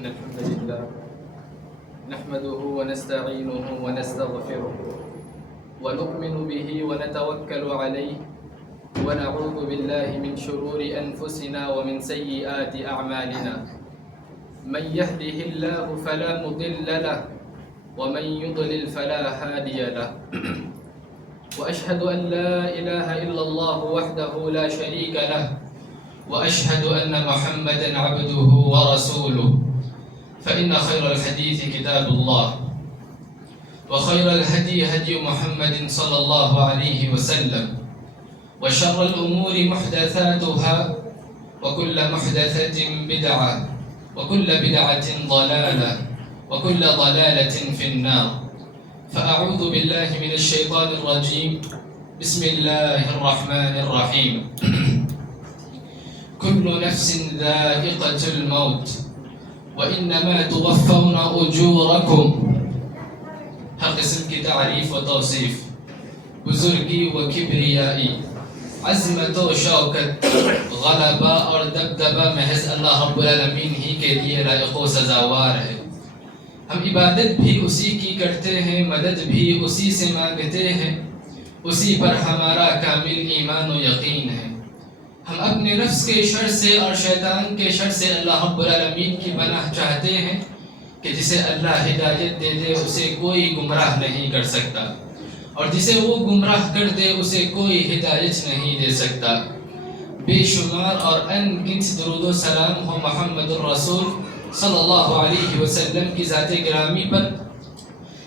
إن الحمد لله نحمده ونستعينه ونستغفره ونؤمن به ونتوكل عليه ونعوذ بالله من شرور أنفسنا ومن سيئات أعمالنا من يهده الله فلا مضل له ومن يضلل فلا هادي له وأشهد أن لا إله إلا الله وحده لا شريك له وأشهد أن محمدا عبده ورسوله فإن خير الحديث كتاب الله وخير الهدي هدي محمد صلى الله عليه وسلم وشر الأمور محدثاتها وكل محدثة بدعة وكل بدعة ضلالة وكل ضلالة في النار فأعوذ بالله من الشيطان الرجيم بسم الله الرحمن الرحيم كل نفس ذائقة الموت وإنما توفون أجوركم. ہر قسم کی تعریف و توصیف، بزرگی و کبریائی، عظمت و شوکت، غلبہ اور دبدبہ محض اللہ رب العالمین ہی کے لیے لائق و سزاوار ہے۔ ہم عبادت بھی اسی کی کرتے ہیں، مدد بھی اسی سے مانگتے ہیں، اسی پر ہمارا کامل ایمان و یقین ہے۔ ہم اپنے نفس کے شر سے اور شیطان کے شر سے اللہ رب العالمین کی پناہ چاہتے ہیں کہ جسے اللہ ہدایت دے دے اسے کوئی گمراہ نہیں کر سکتا، اور جسے وہ گمراہ کر دے اسے کوئی ہدایت نہیں دے سکتا۔ بے شمار اور ان گنت درود و سلام ہو محمد الرسول صلی اللہ علیہ وسلم کی ذات گرامی پر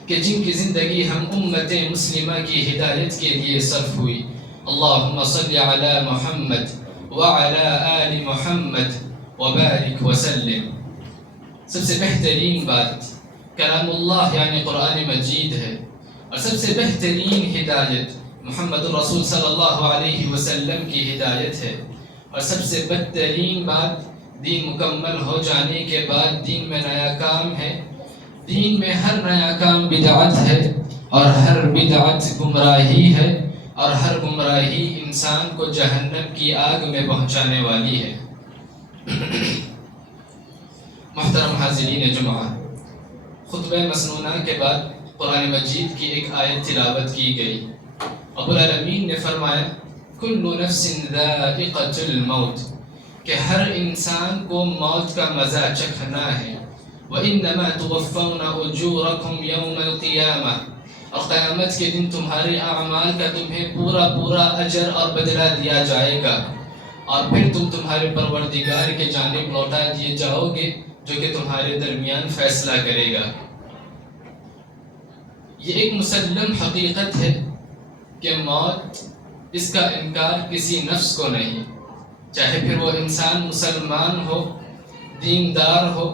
کہ جن کی زندگی ہم امت مسلمہ کی ہدایت کے لیے صرف ہوئی۔ اللہم صلی علی محمد وعلی آل محمد وبارک وسلم۔ سب سے بہترین بات کلام اللہ یعنی قرآن مجید ہے، اور سب سے بہترین ہدایت محمد الرسول صلی اللہ علیہ وسلم کی ہدایت ہے، اور سب سے بدترین بات دین مکمل ہو جانے کے بعد دین میں نیا کام ہے۔ دین میں ہر نیا کام بدعت ہے، اور ہر بدعت گمراہی ہے، اور ہر گمراہی انسان کو جہنم کی آگ میں پہنچانے والی ہے۔ محترم حاضرین جمعہ، خطبہ مسنونہ کے بعد قرآن مجید کی ایک آیت تلاوت کی گئی۔ رب العالمین نے فرمایا کل نفس ذائقۃ الموت، کہ ہر انسان کو موت کا مزہ چکھنا ہے۔ وَإِنَّمَا تُوَفَّوْنَ أُجُورَكُمْ يَوْمَ الْقِيَامَةِ، اور قیامت کے دن تمہارے اعمال کا تمہیں پورا اجر اور بدلہ دیا جائے گا، اور پھر تم تمہارے پروردگار کے جانب لوٹا دیے جاؤ گے جو کہ تمہارے درمیان فیصلہ کرے گا۔ یہ ایک مسلم حقیقت ہے کہ موت، اس کا انکار کسی نفس کو نہیں، چاہے پھر وہ انسان مسلمان ہو، دیندار ہو،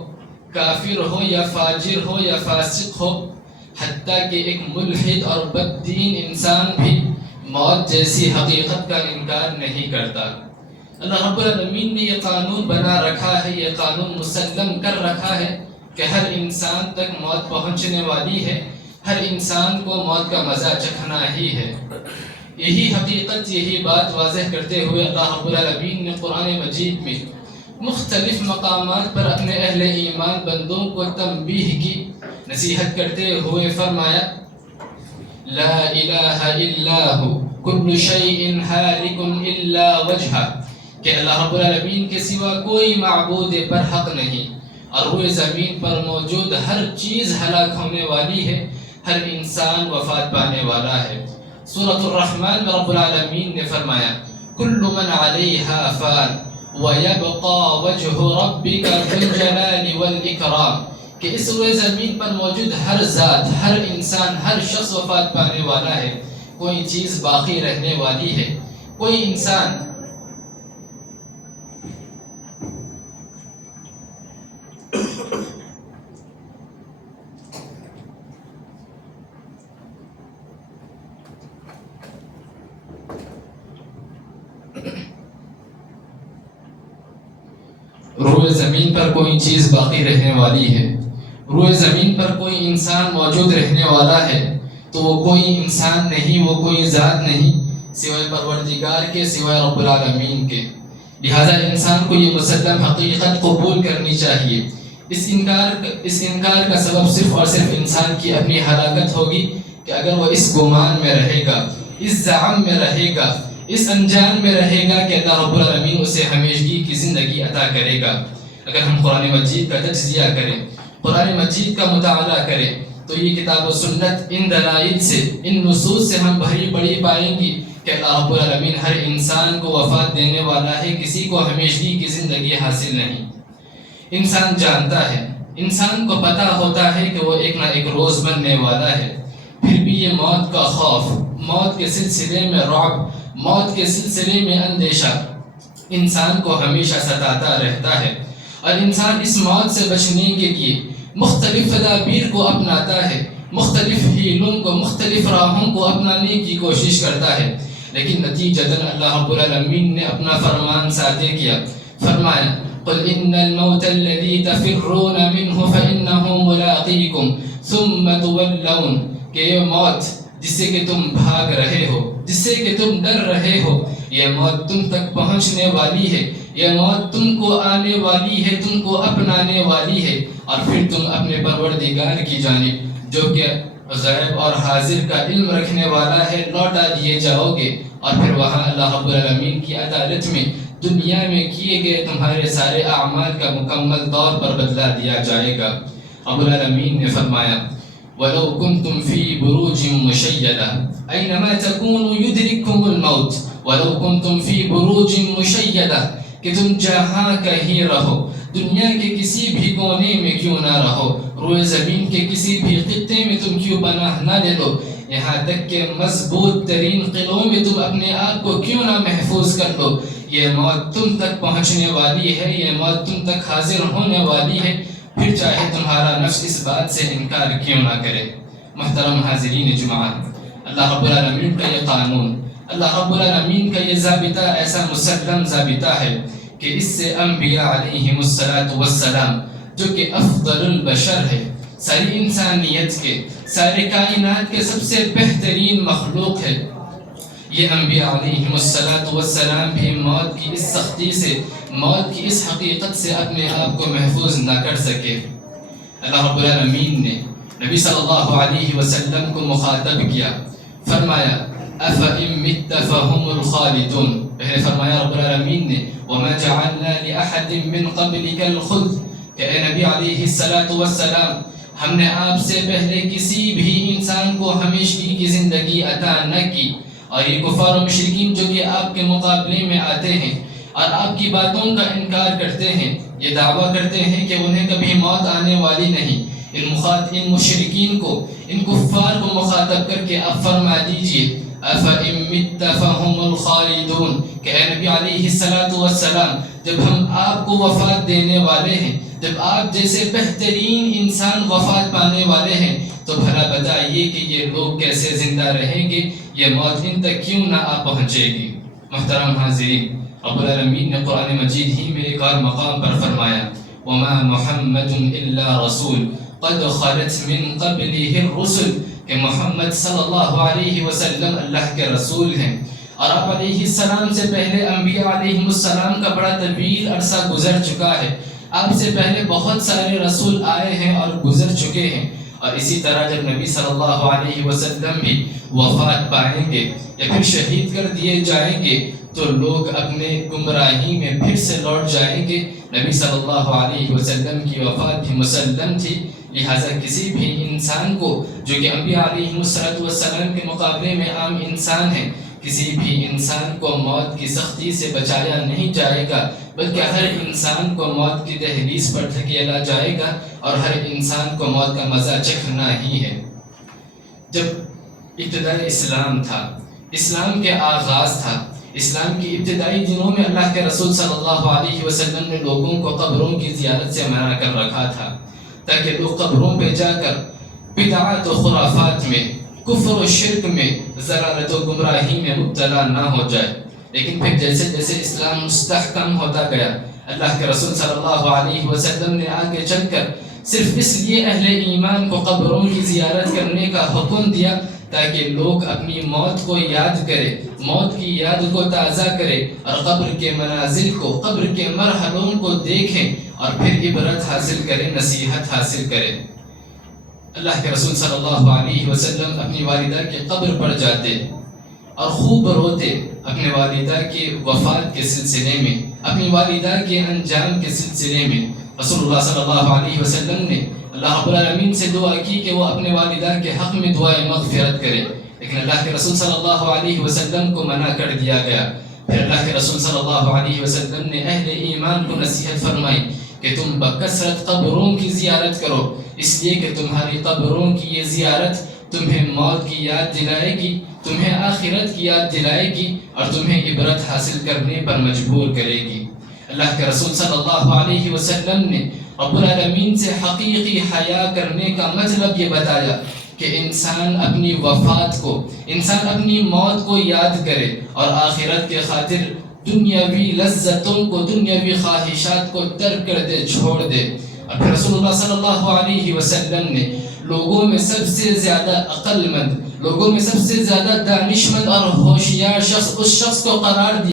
کافر ہو یا فاجر ہو یا فاسق ہو، حتیٰ کہ ایک ملحد اور بددین انسان بھی موت جیسی حقیقت کا انکار نہیں کرتا۔ اللہ رب العالمین نے یہ قانون بنا رکھا ہے، یہ قانون مسلم کر رکھا ہے کہ ہر انسان تک موت پہنچنے والی ہے، ہر انسان کو موت کا مزہ چکھنا ہی ہے۔ یہی حقیقت، یہی بات واضح کرتے ہوئے اللہ رب العالمین نے قرآن مجید میں مختلف مقامات پر اپنے اہل ایمان بندوں کو تنبیہ کی، نصیحت کرتے ہوئے فرمایا لا الہ الا ہو کل شیء ہالک الا وجہہ، کہ اللہ رب العالمین کے سوا کوئی معبود پر حق نہیں، اور روئے زمین پر موجود ہر چیز ہلاک ہونے والی ہے، ہر انسان وفات پانے والا ہے۔ سورۃ الرحمن میں رب العالمین نے فرمایا کل من علیہا فان وَيَبْقَى وَجْهُ رَبِّكَ ذُو الْجَلَالِ وَالْإِكْرَامِ، کہ اس روئے زمین پر موجود ہر ذات، ہر انسان، ہر شخص وفات پانے والا ہے، کوئی چیز باقی رہنے والی ہے، کوئی انسان روئے زمین پر کوئی چیز باقی رہنے والی ہے، روئے زمین پر کوئی انسان موجود رہنے والا ہے، تو وہ کوئی انسان نہیں، وہ کوئی ذات نہیں سوائے پروردگار کے، سوائے رب العالمین کے۔ لہذا انسان کو یہ مسلم حقیقت قبول کرنی چاہیے اس انکار کا سبب صرف اور صرف انسان کی اپنی ہلاکت ہوگی کہ اگر وہ اس گمان میں رہے گا، اس زعم میں رہے گا، اس انجان میں رہے گا کہ اللہ رب العالمین اسے ہمیشگی کی زندگی عطا کرے گا۔ اگر ہم قرآن مجید کا تجزیہ کریں، قرآن مجید کا مطالعہ کریں، تو یہ کتاب و سنت ان دلائل سے، ان نصوص سے ہم بھری پڑی پائیں گی کہ اللہ رب العالمین ہر انسان کو وفات دینے والا ہے، کسی کو ہمیشگی کی زندگی حاصل نہیں۔ انسان جانتا ہے، انسان کو پتہ ہوتا ہے کہ وہ ایک نہ ایک روز مرنے والا ہے، پھر بھی یہ موت کا خوف، موت کے سلسلے میں رعب، موت کے سلسلے میں اندیشہ انسان کو ہمیشہ ستاتا رہتا ہے، اور انسان اس موت سے بچنے کے لیے مختلف تدابیر کو اپناتا ہے، مختلف ہیلوں کو، مختلف راہوں کو اپنانے کی کوشش کرتا ہے، لیکن نتیجتاً اللہ رب العالمین نے اپنا فرمان صادر کیا، فرمایا قل ان الموت الذي تفرون منه فانه ملاقيكم ثم تولون، کہ یہ موت جس سے کہ تم بھاگ رہے ہو، جس سے کہ تم ڈر رہے ہو، یہ موت تم تک پہنچنے والی ہے، یہ موت تم کو آنے والی ہے، تم کو اپنانے والی ہے، اور پھر تم اپنے پروردگار کی جانب جو کہ غیب اور حاضر کا علم رکھنے والا ہے لوٹا دیے جاؤ گے، اور پھر وہاں اللہ رب العالمین کی عدالت میں دنیا میں کیے گئے تمہارے سارے اعمال کا مکمل طور پر بدلہ دیا جائے گا۔ رب العالمین نے فرمایا وَلَوْ كُنْتُمْ فِي بُرُوجٍ مُشَيَّدَةٍ أَيْنَمَا تَكُونُوا يُدْرِككُمُ الْمَوْتُ وَلَوْ كُنْتُمْ فِي بُرُوجٍ مُشَيَّدَةٍ، کہ تم جہاں کہیں رہو، دنیا کے کسی بھی کونے میں کیوں نہ رہو، روئے زمین کے کسی بھی خطے میں تم کیوں پناہ نہ لے لو، یہاں تک کہ مضبوط ترین قلعوں میں تم اپنے آپ کو کیوں نہ محفوظ کر لو، یہ موت تم تک پہنچنے والی ہے، یہ موت تم تک حاضر ہونے والی ہے، پھر چاہے تمہارا نفس اس بات سے انکار کیوں نہ کرے۔ محترم حاضرین جماعت، اللہ رب العالمین کا یہ قانون، اللہ رب العالمین کا یہ ضابطہ ایسا مسلم ضابطہ ہے کہ اس سے انبیاء علیہم السلام جو کہ افضل البشر ہے، ساری انسانیت کے، سارے کائنات کے سب سے بہترین مخلوق ہے، یہ انبیاء علیہم السلام بھی موت کی اس سختی سے، موت کی اس حقیقت سے اپنے آپ کو محفوظ نہ کر سکے۔ اللہ رب العالمین نے نبی صلی اللہ علیہ وسلم کو مخاطب کیا، فرمایا أَفَإِن مِتَّ فَهُمُ الْخَالِدُونَ، پہلے فرمایا رب العالمین نے وَمَا جَعَلْنَا لِأَحَدٍ مِّن قَبْلِكَ الْخُلْدَ، کہ اے نبی علیہ السلام، ہم نے آپ سے پہلے کسی بھی انسان کو ہمیشگی کی زندگی عطا نہ کی، اور یہ کفار و مشرکین جو کہ آپ کے مقابلے میں آتے ہیں اور آپ کی باتوں کا انکار کرتے ہیں، یہ دعویٰ کرتے ہیں کہ انہیں کبھی موت آنے والی نہیں، ان مشرکین کو، ان کفار کو مخاطب کر کے آپ فرما دیجئے أَفَإِن مِتَّ فَهُمُ الْخَالِدُونَ، کہ اے نبی علیہ السلام، جب ہم آپ کو وفات دینے والے ہیں، جب آپ جیسے بہترین انسان وفات پانے والے ہیں، تو بھلا بتائیے کہ یہ لوگ کیسے زندہ رہیں گے، یہ موت ان تک کیوں نہ آ پہنچے گی۔ محترم حاضرین، رب العالمین نے قرآن مجید ہی میں ایک اور مقام پر فرمایا وَمَا مُحَمَّدٌ إِلَّا رَسُولٌ قَدْ خَلَتْ مِن قَبْلِهِ الرُّسُلُ، کہ محمد صلی اللہ علیہ وسلم اللہ کے رسول ہیں، اور آپ علیہ السلام سے پہلے انبیاء علیہ السلام کا بڑا طویل عرصہ گزر چکا ہے، آپ سے پہلے بہت سارے رسول آئے ہیں اور گزر چکے ہیں، اور اسی طرح جب نبی صلی اللہ علیہ وسلم بھی وفات پائیں گے یا پھر شہید کر دیے جائیں گے تو لوگ اپنے گمراہی میں پھر سے لوٹ جائیں گے۔ نبی صلی اللہ علیہ وسلم کی وفات بھی مسلم تھی، لہٰذا کسی بھی انسان کو جو کہ انبیاء علیہ السلام کے مقابلے میں عام انسان ہے، کسی بھی انسان کو موت کی سختی سے بچایا نہیں جائے گا، بلکہ ہر انسان کو موت کی دہلیز پر دھکیلا جائے گا، اور ہر انسان کو موت کا مزہ چکھنا ہی ہے۔ جب ابتدائی اسلام تھا، اسلام کے آغاز تھا، اسلام کی ابتدائی دنوں میں اللہ کے رسول صلی اللہ علیہ وسلم نے لوگوں کو قبروں کی زیارت سے منع کر رکھا تھا، تاکہ لوگ قبروں پہ جا کر بدعات و خرافات میں، کفر و شرک میں، ضلالت و گمراہی میں مبتلا نہ ہو جائے۔ لیکن پھر جیسے جیسے اسلام مستحکم ہوتا گیا، اللہ کے رسول صلی اللہ علیہ وسلم نے آگے چل کر صرف اس لیے اہل ایمان کو قبروں کی زیارت کرنے کا حکم دیا تاکہ لوگ اپنی موت کو یاد کریں، موت کی یاد کو تازہ کرے اور قبر کے منازل کو، قبر کے مرحلوں کو دیکھیں اور پھر عبرت حاصل کریں، نصیحت حاصل کریں۔ اللہ کے رسول صلی اللہ علیہ وسلم اپنی والدہ کے قبر پر جاتے اور خوب روتے اپنے والدہ کے وفات کے سلسلے میں، اپنی والدہ کے انجام کے سلسلے میں۔ رسول اللہ صلی اللہ علیہ وسلم نے اللہ رب العالمین سے دعا کی کہ وہ اپنے والدہ کے حق میں دعائے مغفرت کرے، لیکن اللہ کے رسول صلی اللہ علیہ وسلم کو منع کر دیا گیا۔ پھر اللہ کے رسول صلی اللہ علیہ وسلم نے اہل ایمان کو نصیحت فرمائی کہ تم بکثرت قبروں کی زیارت کرو، اس لیے کہ تمہاری قبروں کی یہ زیارت تمہیں موت کی یاد دلائے گی، تمہیں آخرت کی یاد دلائے گی اور تمہیں عبرت حاصل کرنے پر مجبور کرے گی۔ اللہ کے رسول صلی اللہ علیہ وسلم نے رب العالمین سے حقیقی حیا کرنے کا مطلب یہ بتایا کہ انسان اپنی وفات کو، انسان اپنی موت کو یاد کرے اور آخرت کے خاطر دنیاوی لذتوں کو، دنیاوی خواہشات کو ترک کر دے، چھوڑ دے۔ اور پھر رسول اللہ صلی اللہ علیہ وسلم نے لوگوں میں سب سے زیادہ عقل مند، لوگوں میں سب سے زیادہ دانشمند اور ہوشیار شخص اس شخص کو قرار دیا